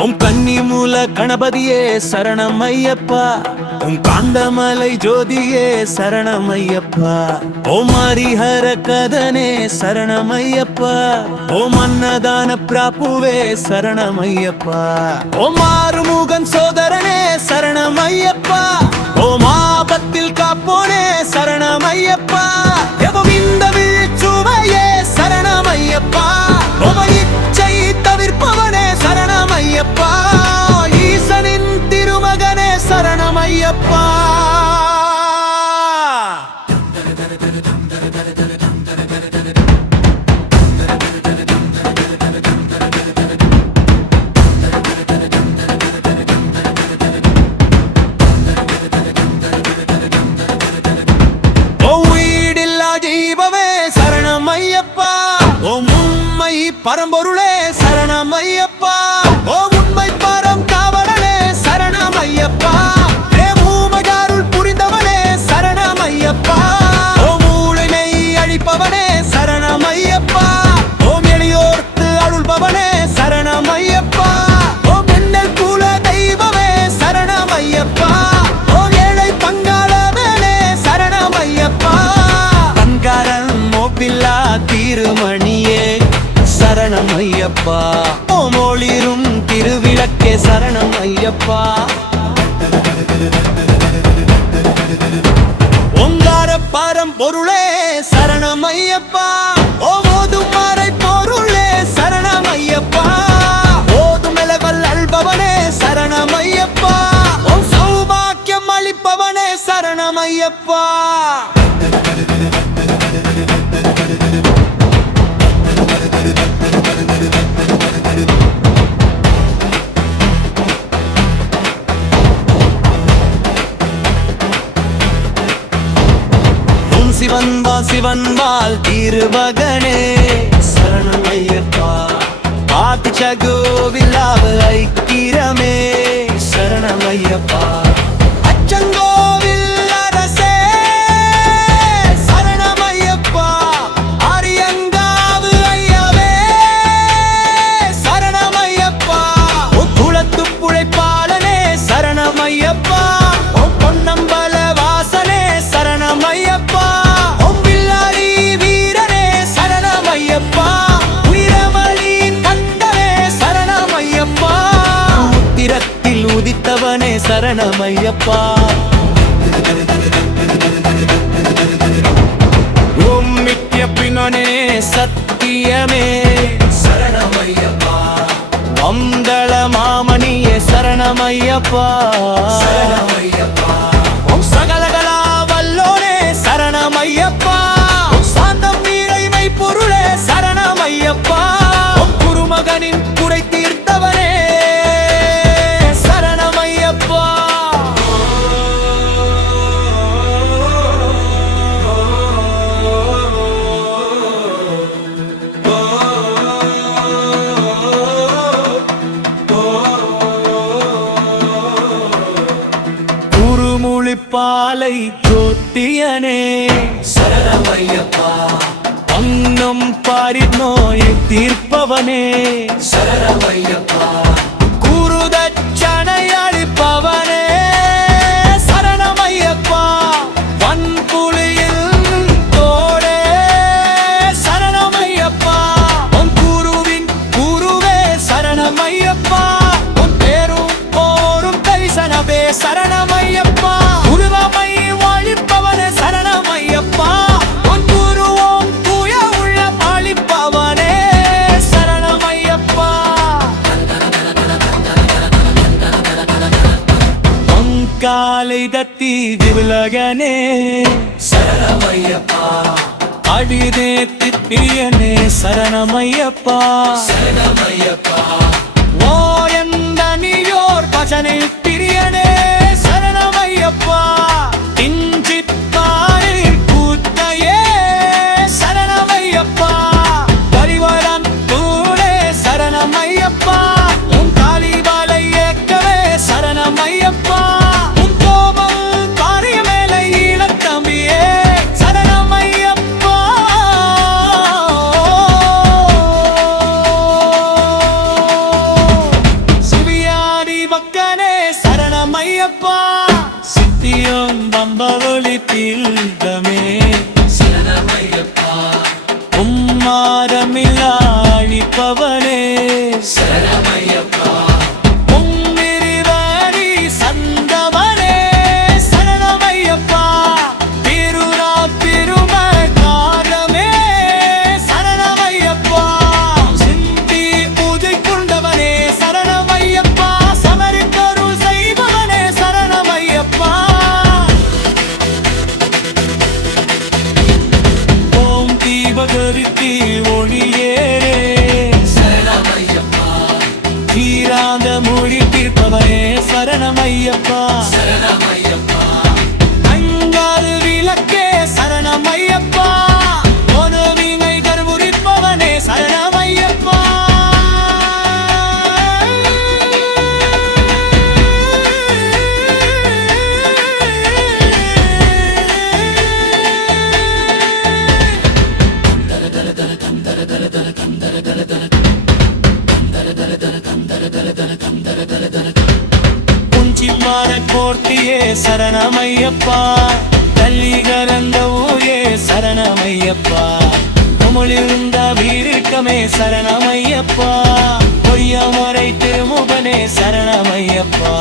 ஓம் கன்னி மூல கணபதியே சரணம் ஐயப்பா ஓம் காந்தமலை ஜோதியே சரணம் ஐயப்பா ஓம் ஹரிஹர கதனே சரணம் ஐயப்பா ஓம் அன்னதான பிராப்புவே சரணம் ஐயப்பா ஓம் ஆறுமுகன் சோதரனே சரணம் ஐயப்பா ஓம் ஆபத்தில் காப்போனே சரணம் ஐயப்பா எவம் இந்த பரம்பொருளே ஐயப்பா ஓங்கார பரம்பொருளே சரணம் ஐயப்பா ஓ ஓதும் மறை பொருளே சரணம் ஐயப்பா ஓதும் இளவல் அல்பவனே சரணம் ஐயப்பா ஓ சௌபாக்கியம் அளிப்பவனே சரணம் சிவன்பால் வா திருமகனே சரணம் ஐயப்பா பாத்து சகோவில்லாவு ஐக்கிரமே சரணம் ஐயப்பா. உதித்தவனே சரணம் ஐயப்பா ஓம் நித்ய பின்னனே சத்தியமே. சரணமையப்பா. மங்கள மாமணியே சரணமையப்பா. சரணமையப்பா. குருமுழிப்பாலை ஜோத்தியனே சரணமையப்பா. அன்னம் பாரி நோயை தீர்ப்பவனே. சரணமையப்பா. குருதட்சணை அளிப்பவனே. காலை தத்தி விலகனே. சரணமையப்பா. அடிதே திப்பியனே சரணமையப்பா. சரணமையப்பா. ஓ எந்த நீயோர் பஜனை பிரியனே சரணமையப்பா. காவலி தீர்த்தமே. சரணமையப்பா உம்மாரமில்லா அழிப்பவனே சரணமையப்பா. சரணமையப்பா அங்காறு விளக்கே சரணமையப்பா. ஒரு வீணை கருமுறிப்பவனே சரணமையப்பா. குஞ்சிமான கோர்த்தியே சரணமையப்பா. தள்ளி கரந்த ஊரே சரணமையப்பா. உமிழிருந்த வீரிக்கமே சரணமையப்பா. பொய்யமறை திருமுகனே சரணமையப்பா.